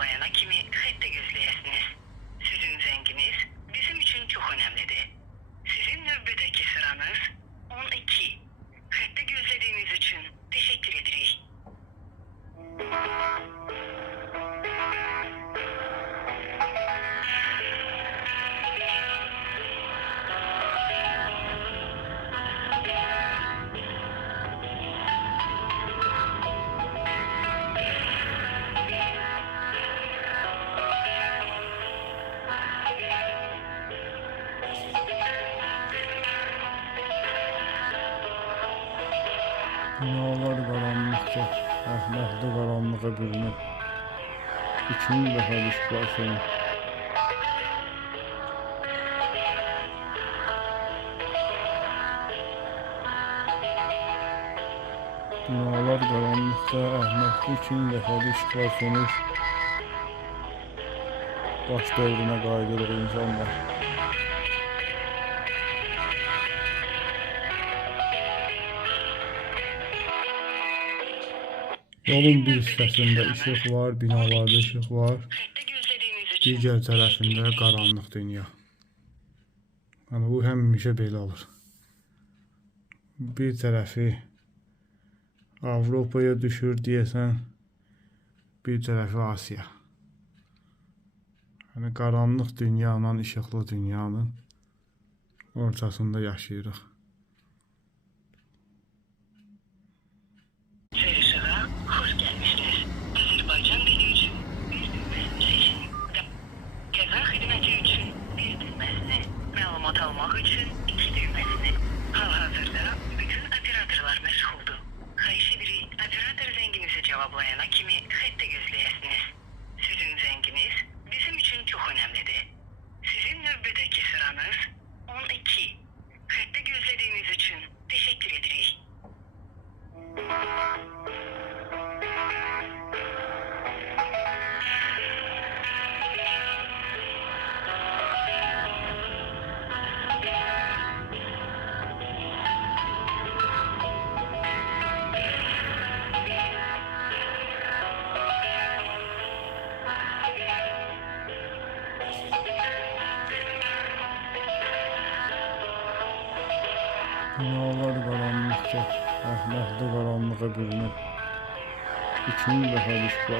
cevaplayana kimi xəttə gözləyəsiniz. Sizin zənginiz bizim üçün çox önəmlidir. Sizin növbədəki sıranız 12. Xəttə gözlədiyiniz üçün təşəkkür edirik. Binalar qaranlıqca, əxlaqda qaranlığa bürünüb, ikinci dəfə işğal sönüb. Binalar qaranlıqda, əxlaqda ikinci dəfə işğal sönüb, baş dövrünə qayıdırıq insanlar. Yolun bir hissəsində işıq var, binalarda işıq var. Digər tərəfində qaranlıq dünya. Yəni bu həmişə belə olur. Bir tərəfi Avropaya düşür deyəsən, bir tərəfi Asiya. Yəni qaranlıq dünyanın, işıqlı dünyanın ortasında yaşayırıq. Almaq üçün X düyməsini. Hal-hazırda bütün operatorlar məşğuldur. Xahiş edirik, operator zənginizi cevaplayana kimi xəttə gözləyəsiniz. Sizin zənginiz bizim üçün çox önəmlidir. Sizin növbədəki sıranız 12. Xəttə gözlədiyiniz üçün təşəkkür edirik. Binalar qaranlıqca, əxlaqda qaranlığa bürünüb, ikinci dəfə işğal